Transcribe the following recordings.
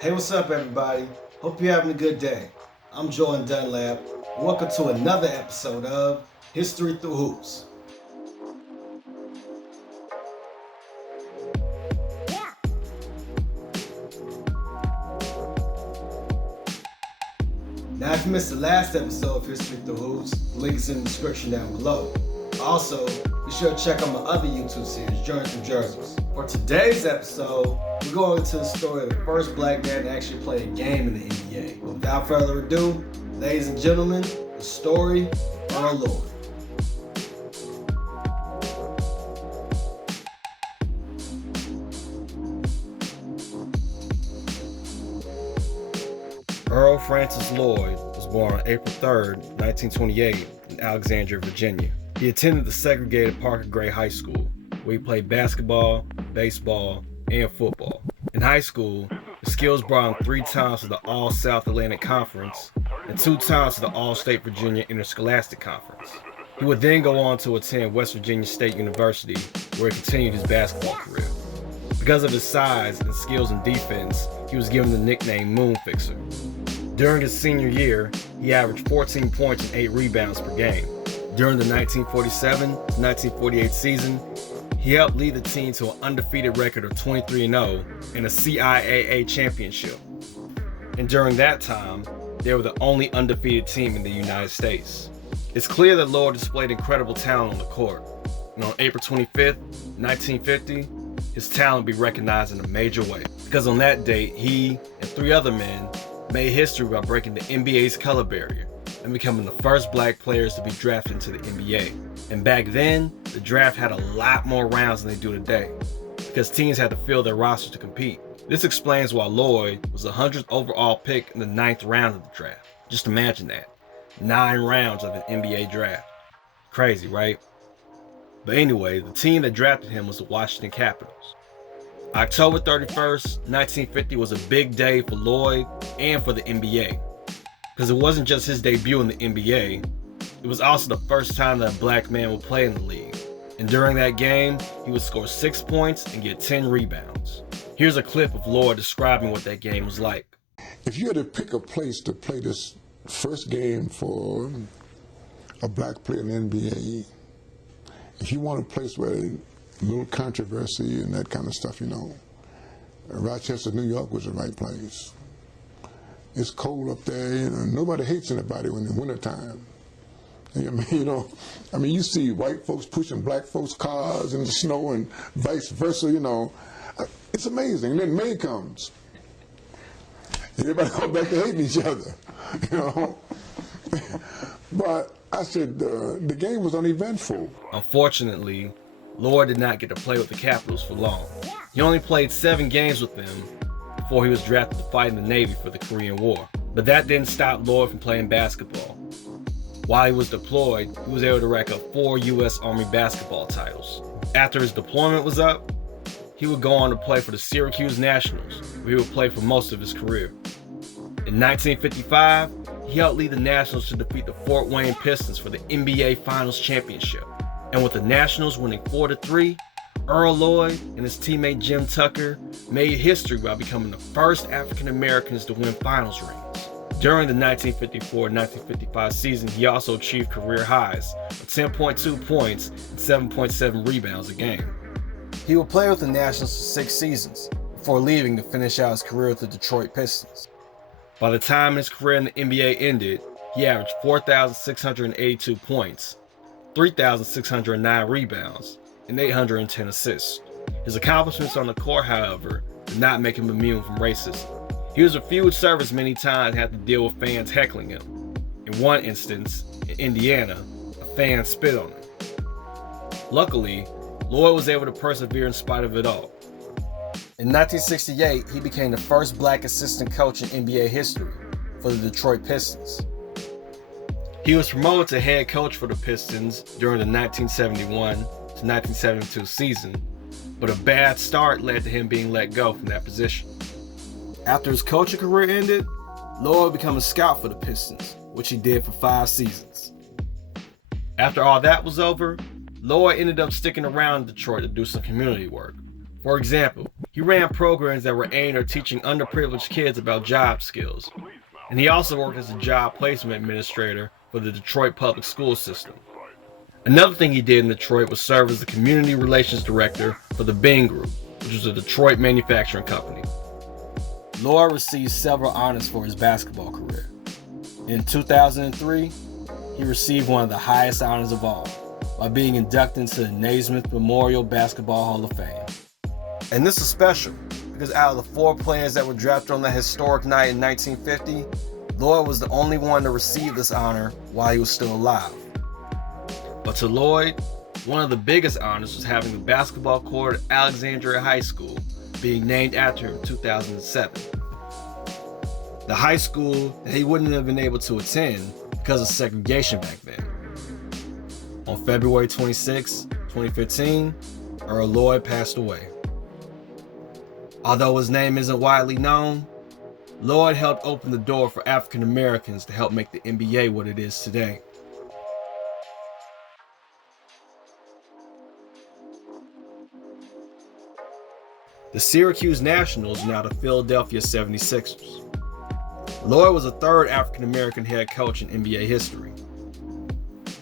Hey, what's up, everybody? Hope you're having a good day. I'm Jordan Dunlap. Welcome to another episode of History Through Hoops. Now, if you missed the last episode of History Through Hoops, the link is in the description down below. Also, be sure to check out my other YouTube series, Journey Through Jerseys. For today's episode, we're going into the story of the first black man to actually play a game in the NBA. But without further ado, ladies and gentlemen, the story of Earl Lloyd. Earl Francis Lloyd was born on April 3rd, 1928 in Alexandria, Virginia. He attended the segregated Parker Gray High School, where he played basketball, baseball, and football. In high school, his skills brought him 3 times to the All-South Atlantic Conference and 2 times to the All-State Virginia Interscholastic Conference. He would then go on to attend West Virginia State University, where he continued his basketball career. Because of his size and skills in defense, he was given the nickname Moon Fixer. During his senior year, he averaged 14 points and 8 rebounds per game. During the 1947-1948 season, he helped lead the team to an undefeated record of 23-0 and a CIAA championship. And during that time, they were the only undefeated team in the United States. It's clear that Lloyd displayed incredible talent on the court, and on April 25th, 1950, his talent would be recognized in a major way. Because on that date, he and 3 other men made history by breaking the NBA's color barrier and becoming the first black players to be drafted into the NBA. And back then, the draft had a lot more rounds than they do today, because teams had to fill their roster to compete. This explains why Lloyd was the 100th overall pick in the 9th round of the draft. Just imagine that. 9 rounds of an NBA draft. Crazy, right? But anyway, the team that drafted him was the Washington Capitals. October 31st, 1950 was a big day for Lloyd and for the NBA, because it wasn't just his debut in the NBA, it was also the first time that a black man would play in the league. And during that game, he would score 6 points and get 10 rebounds. Here's a clip of Lloyd describing what that game was like. If you had to pick a place to play this first game for a black player in the NBA, if you want a place where a little controversy and that kind of stuff, Rochester, New York was the right place. It's cold up there, nobody hates anybody when it's wintertime. You see white folks pushing black folks' cars in the snow and vice versa, It's amazing. And then May comes. Everybody go back to hating each other, But I said the game was uneventful. Unfortunately, Lloyd did not get to play with the Capitals for long. He only played 7 games with them before he was drafted to fight in the Navy for the Korean War. But that didn't stop Lloyd from playing basketball. While he was deployed, he was able to rack up 4 U.S. Army basketball titles. After his deployment was up, he would go on to play for the Syracuse Nationals, where he would play for most of his career. In 1955, he helped lead the Nationals to defeat the Fort Wayne Pistons for the NBA Finals Championship. And with the Nationals winning 4-3, Earl Lloyd and his teammate Jim Tucker made history by becoming the first African Americans to win finals rings. During the 1954-1955 season, he also achieved career highs of 10.2 points and 7.7 rebounds a game. He would play with the Nationals for 6 seasons before leaving to finish out his career with the Detroit Pistons. By the time his career in the NBA ended, he averaged 4,682 points, 3,609 rebounds, and 810 assists. His accomplishments on the court, however, did not make him immune from racism. He was refused service many times and had to deal with fans heckling him. In one instance, in Indiana, a fan spit on him. Luckily, Lloyd was able to persevere in spite of it all. In 1968, he became the first black assistant coach in NBA history for the Detroit Pistons. He was promoted to head coach for the Pistons during the 1971 to 1972 season, but a bad start led to him being let go from that position. After his coaching career ended, Lloyd became a scout for the Pistons, which he did for 5 seasons. After all that was over, Lloyd ended up sticking around in Detroit to do some community work, For example, he ran programs that were aimed at teaching underprivileged kids about job skills, and he also worked as a job placement administrator for the Detroit public school system. Another thing he did in Detroit was serve as the community relations director for the Bing Group, which was a Detroit manufacturing company. Lloyd received several honors for his basketball career. In 2003, he received one of the highest honors of all, by being inducted into the Naismith Memorial Basketball Hall of Fame. And this is special, because out of the 4 players that were drafted on that historic night in 1950, Lloyd was the only one to receive this honor while he was still alive. But to Lloyd, one of the biggest honors was having the basketball court at Alexandria High School being named after him in 2007. The high school that he wouldn't have been able to attend because of segregation back then. On February 26, 2015, Earl Lloyd passed away. Although his name isn't widely known, Lloyd helped open the door for African Americans to help make the NBA what it is today. The Syracuse Nationals are now the Philadelphia 76ers. Lloyd was the 3rd African American head coach in NBA history.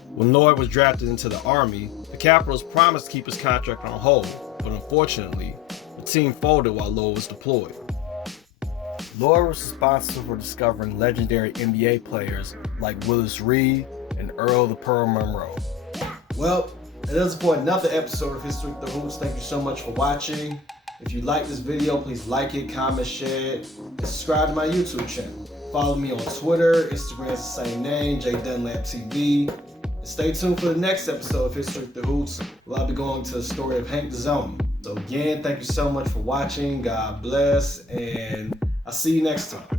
When Lloyd was drafted into the Army, the Capitals promised to keep his contract on hold, but unfortunately, the team folded while Lloyd was deployed. Lloyd was responsible for discovering legendary NBA players like Willis Reed and Earl the Pearl Monroe. Well, that does it for another episode of History with the Hoops. Thank you so much for watching. If you like this video, please like it, comment, share it, and subscribe to my YouTube channel. Follow me on Twitter, Instagram is the same name, JDunlapTV. And stay tuned for the next episode of History with the Hoops, where I'll be going to the story of Hank Dzoni. So again, thank you so much for watching. God bless, and I'll see you next time.